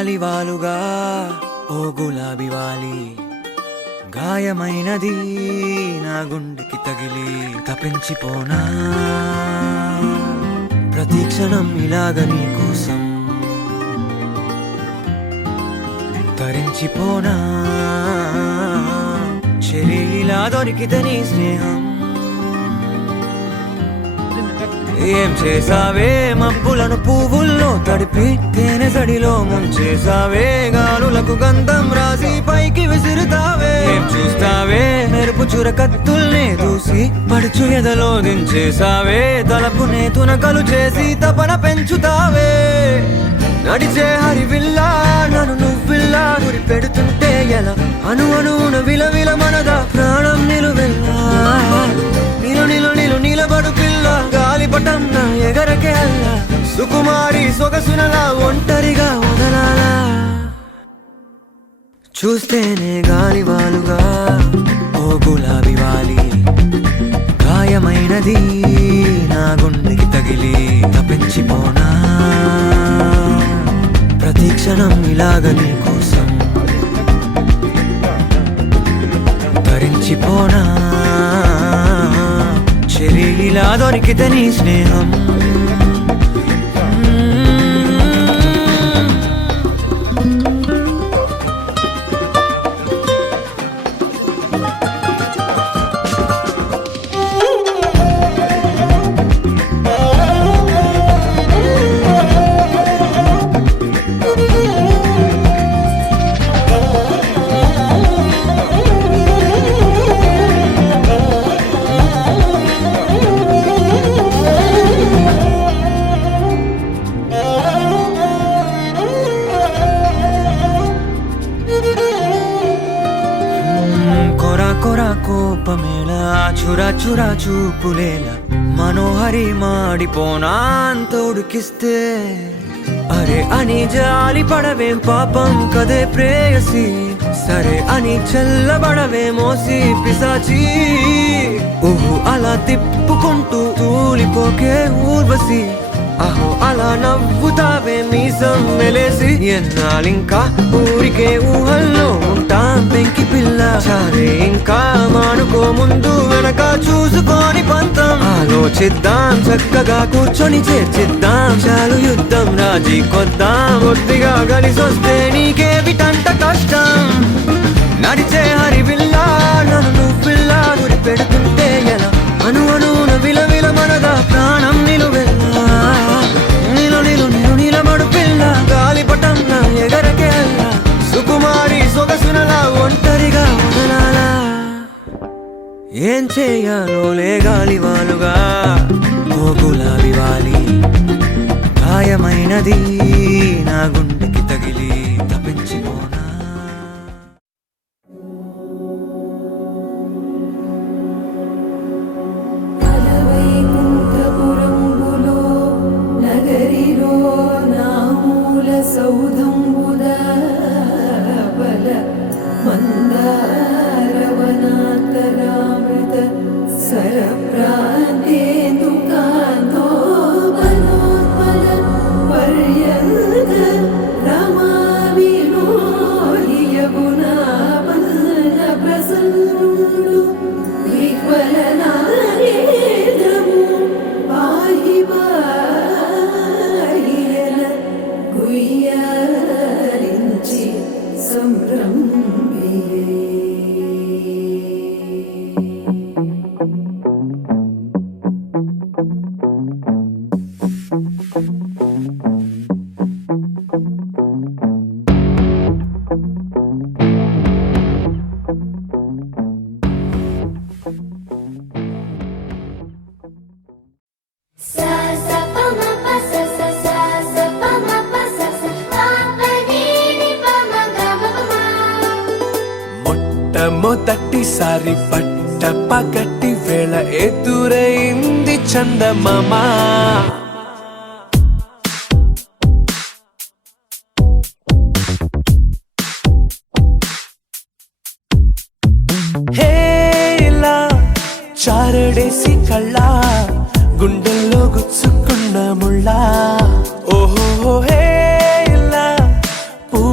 గాలివాలుగా ఓ గులాబీ వాలి గాయమైనది నా గుండెకి తగిలి తపించిపోనా ప్రతి క్షణం ఇలాగ నీ కోసం తరించిపోనా చెరిలా దొరికితే నీ స్నేహం ఏం చేసావే మబ్బులను పువ్వుల్లో తడిపి తేనె సడిలో ముంచేసావే గాలులకు గంధం రాసి పైకి విసురుతావే ఏం చూస్తావే మెరుపు చురకత్తుల్నే దూసి పడుచు ఎదలో దించేసావే తలపునే తునకలు చేసి తపన పెంచుతావే నడిచే హరివిల్లా నన్ను నువ్విల్లా గురి పెడుతుంటే ఎలా అను అనున విలవిల మనదా ప్రాణం నిలువెల్లా నిలు నిలు నిలు నిలబడు పిల్ల గాలిపటం నా ఎగరకే అల్లా సుకుమారి సొగసునలా ఒంటరిగా వదలాలా చూస్తేనే గాలివాలుగా ఓ గులాబీ వాలి గాయమైనది నా గుండెకి తగిలి తపించిపోనా ప్రతి క్షణం ఇలాగ నీ కోసం తరించిపోనా చెరిలా దొరికితే నీ స్నేహం కోపమేలా చురా చురా చూపులేలా మనోహరి మాడిపోనా అంత ఉడికిస్తే అరే అని జాలి పడవేం పాపం కదే ప్రేయసి సరే అని చల్లబడవే మోసి పిశాచి ఊహు అలా తిప్పుకుంటూ తూలిపోకే ఊర్వశి అహో అలా నవ్వుతావే మీసం మెలేసి ఎన్నాళ్ళింకా ఊరికే ఊహల్లో ఉంటాం పెంకి పిల్ల చాలే ఇంకా మానుకో ముందు వెనక చూసుకొని పంతం ఆలోచిద్దాం చక్కగా కూర్చొని చర్చిద్దాం చాలు యుద్ధం రాజీ కొద్దాం ఒత్తిగా కలిసొస్తే నీకేమిటంట కష్టం నడిచే హరివిల్లా నన్ను నువ్విల్లా గురి పెడుతుంటే ఎలా అను అనున విలవిల మనదా ప్రాణం నిలువెల్లా నిలు నిలు నిలు నిలబడు పిల్ల గాలిపటం నా ఎగరకే అల్లా సుకుమారి సొగసునలా ఒంటరిగా వదలాలా ఏం చేయాలో లే గాలివాలుగా ఓ గులాబీ వాలి గాయమైనది నా గుండెకి తగిలి తపించిపోనా మొదటిసారి పట్ట పగటి వేళ ఎదురైంది చందమామ హేలా చారడేసి కళ్ళ గుండెల్లో గుచ్చుకున్న ముళ్ళ ఓహో హేలా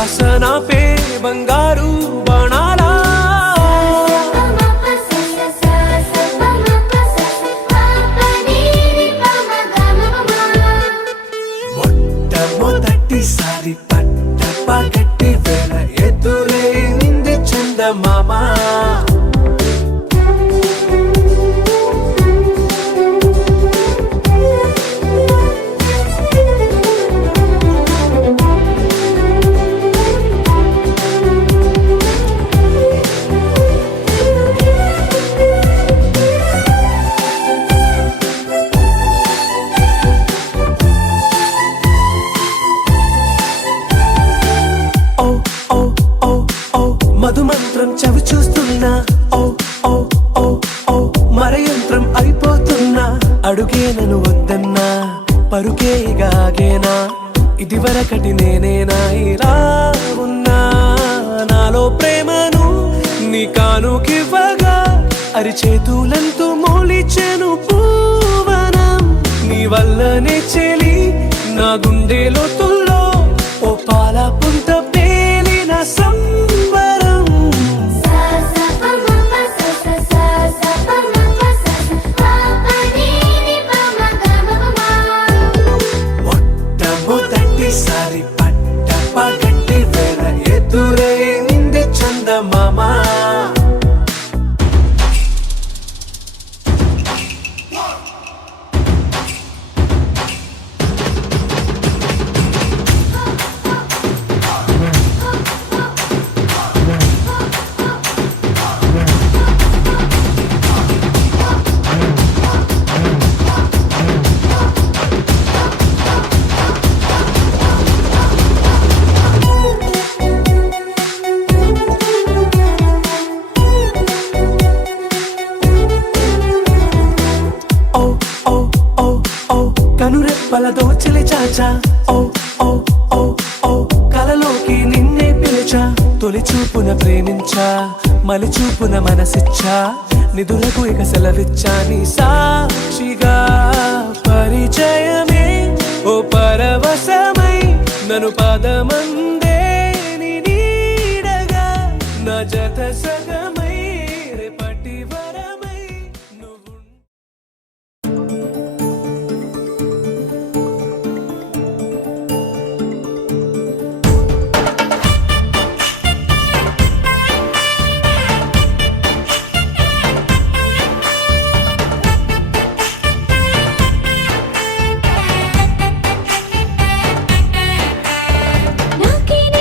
శ్వాసన పే బంగారు బాణాలా మొట్టమొదటిసారి పట్ట పగటి వేళ ఎదురైంది చందమామ మధుమంత్రం చవి చూస్తున్నా ఓ ఓ ఓ ఓ మరయంత్రం అయిపోతున్నా అడుగే నన్ను వద్దన్నా పరుకే గాగేనా ఇదివరకటి నేనేనా ఇలా ఉన్నా నాలో ప్రేమను నీ కానుకివ్వగా అరిచేతులంతో మోలిచెను పూవనం నీ వల్లనే చెలి నా గుండె లోతుల్లో ఓ పాల పుంత పేలిన సంబరం మొట్టమొదటిసారి పట్ట పగటి వేళ ఎదురైంది చందమామ కనురెప్పల దోచలి చాచా ఓ ఓ ఓ ఓ కలలోకి నిన్నే పిలిచా తొలి చూపున ప్రేమించా మలి చూపున మనసిచ్చా నిధులకు ఇక సెలవిచ్చా నీ సాక్షిగా పరిచయమే ఓ పరవశమై నన్ను పదమందే నీ నీడగా నా జత సగమై రేపటి వరమై నువ్వు నాకే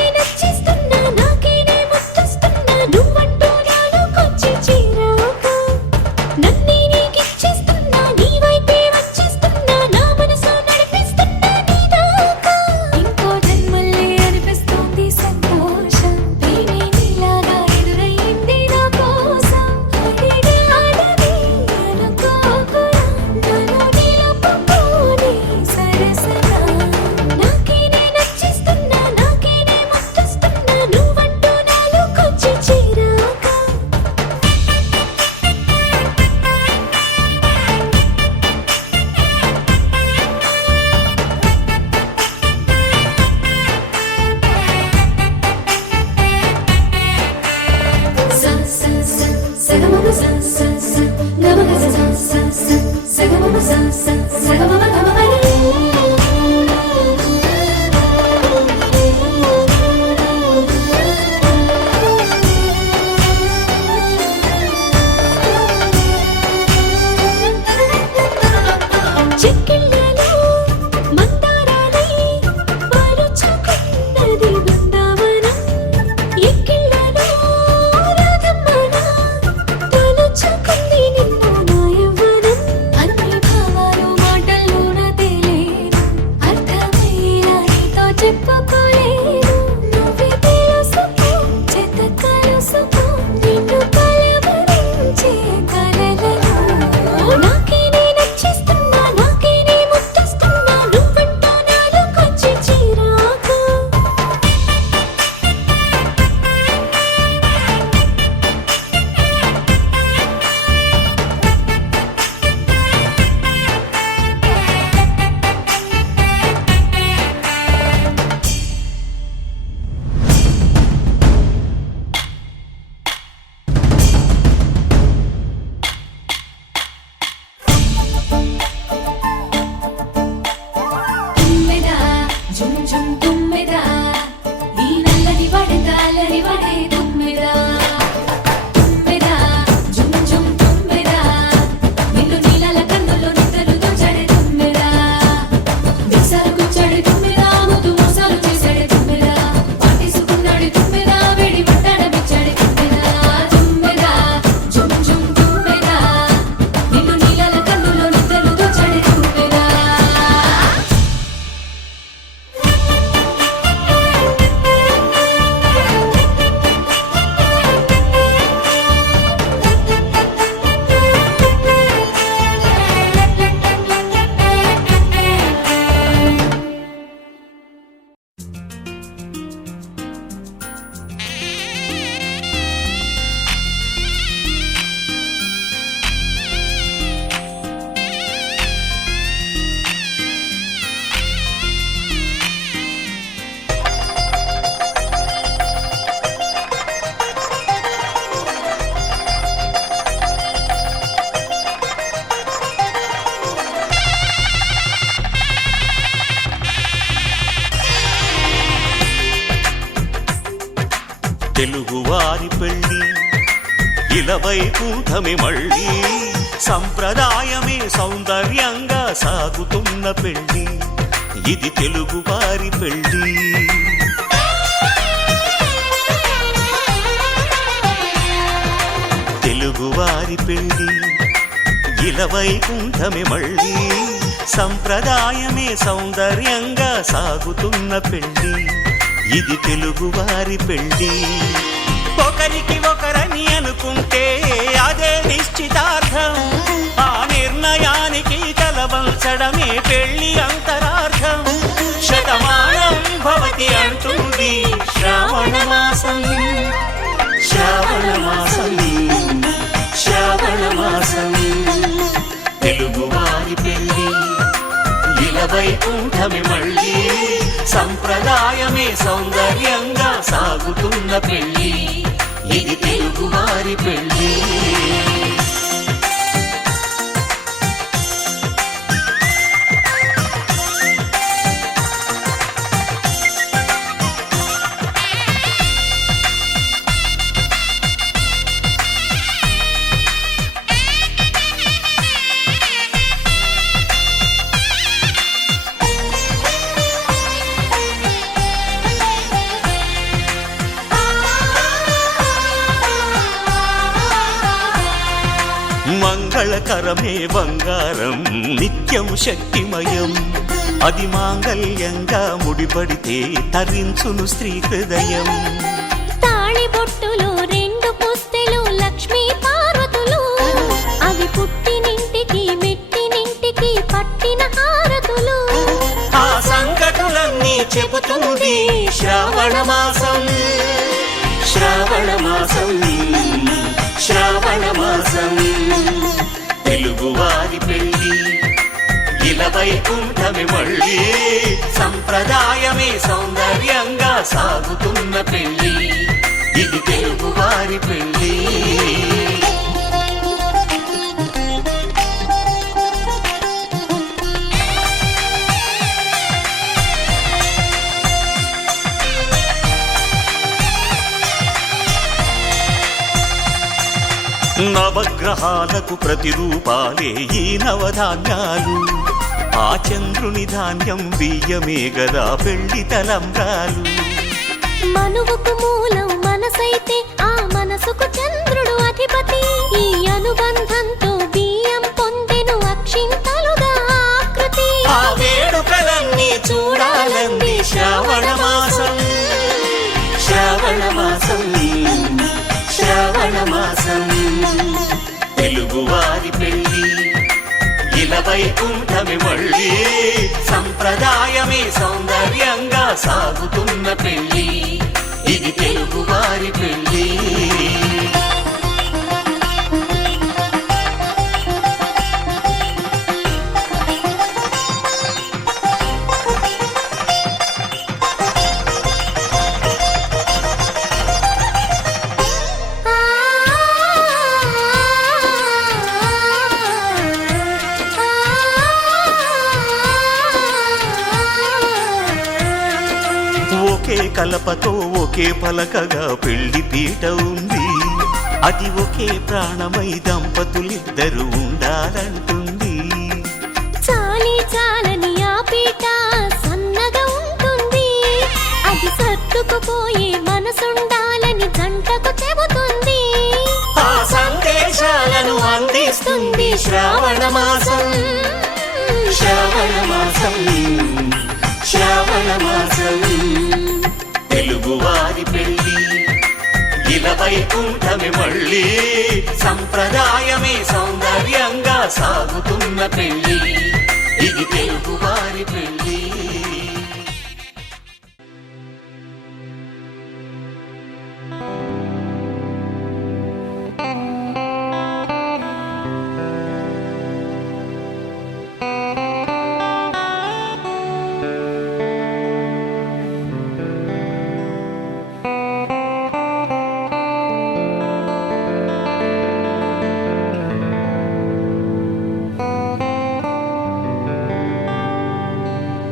తెలుగువారి పెళ్ళి ఇలవైకుంఠమే మళ్ళీ సంప్రదాయమే సౌందర్యంగా సాగుతున్న పెళ్ళి ఇది తెలుగువారి పెళ్ళి తెలుగువారి పెళ్ళి ఇలవైకుంఠమే మళ్ళీ సంప్రదాయమే సౌందర్యంగా సాగుతున్న పెళ్ళి ఇది తెలుగువారి పెళ్ళి ఒకరికి ఒకరని అనుకుంటే అదే నిశ్చితార్థం ఆ నిర్ణయానికి తలవంచడమే పెళ్ళి అంతరార్థం శతమానం భవతి అంటుంది శ్రావణ మాసం శ్రావణ మాసం శ్రావణ మాసం తెలుగువారి పెళ్ళి ఇలవైకుంఠమే మళ్ళీ సంప్రదాయమే సౌందర్యంగా సాగుతున్న పెళ్ళి ఇది తెలుగువారి పెళ్ళి మంగళకరమే బంగారం నిత్యం శక్తిమయం అది మాంగళ్యంగా ముడిపడితే తరించును స్త్రీ హృదయం తాళి బొట్టులో రెండు పుస్తెలు లక్ష్మీ పార్వతులు అవి పుట్టినింటికి మెట్టినింటికి పట్టిన హారతులు ఆ సంగతులన్నీ చెబుతుంది శ్రావణ మాసం శ్రావణ మాసం శ్రావణ మాసం తెలుగువారి పెళ్ళి ఇలవైకుంఠమే మళ్ళీ సంప్రదాయమే సౌందర్యంగా సాగుతున్న పెళ్ళి ఇది తెలుగువారి పెళ్ళి నవగ్రహాలకు ప్రతిరూపాలే ఈ నవధాన్యాలు ఆ చంద్రుని ధాన్యం బియ్యమే గదా పెళ్లి తలంబ్రాలు మనువుకు మూలం మనసైతే ఆ మనసుకు చంద్రుడు అధిపతి ఈ అనుబంధంతో బియ్యం పొందెను అక్షింతలుగా ఆకృతి ఆ వేడుకలన్నీ చూడాలంది శ్రావణ మాసం శ్రావణ మాసం శ్రావణ మాసం తెలుగువారి పెళ్ళి ఇలవైకుంఠమే మళ్ళీ సంప్రదాయమే సౌందర్యంగా సాగుతున్న పెళ్ళి ఇది తెలుగువారి పెళ్ళి ఒకే కలపతో ఒకే పలకగా పెళ్లి పీట ఉంది అది ఒకే ప్రాణమై దంపతులిద్దరు ఉండాలంటుంది చాలి చాలని ఆ పీట సన్నగా ఉంటుంది అది సర్దుకుపోయే మనసుండాలని జంటకు చెబుతుంది ఆ సందేశాలను అందిస్తుంది శ్రావణ మాసం శ్రావణ మాసం శ్రావణ మాసం తెలుగువారి పెళ్ళి ఇలవైకుంఠమే మళ్ళీ సంప్రదాయమే సౌందర్యంగా సాగుతున్న పెళ్ళి ఇది తెలుగువారి పెళ్ళి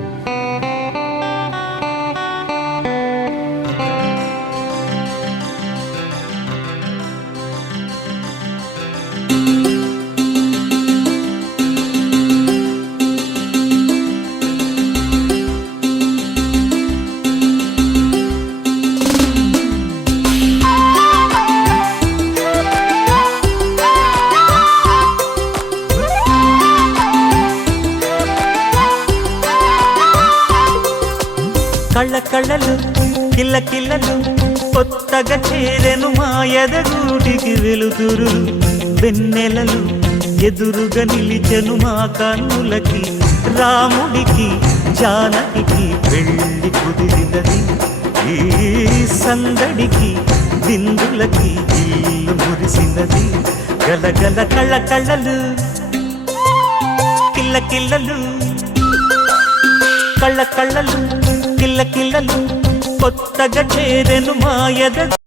కళ్ళ కళ్ళలు కిల్ల కిల్లలు కొత్తగా చేరెను మా ఎదగూటికి వెలుతురు వెన్నెలలు ఎదురుగా నిలిచెను మా కన్నులకి రాముడికి జానకి పెళ్లి కుదిరినది ఈ సందడికి విందులకి ఇల్లు మురిసినది గలగల కళ్ళ కళ్ళలు కిల్ల కిల్లలు కళ్ళ కళ్ళలు కిల్ల కిల్లలు కొత్తగా చేరెను మా ఎద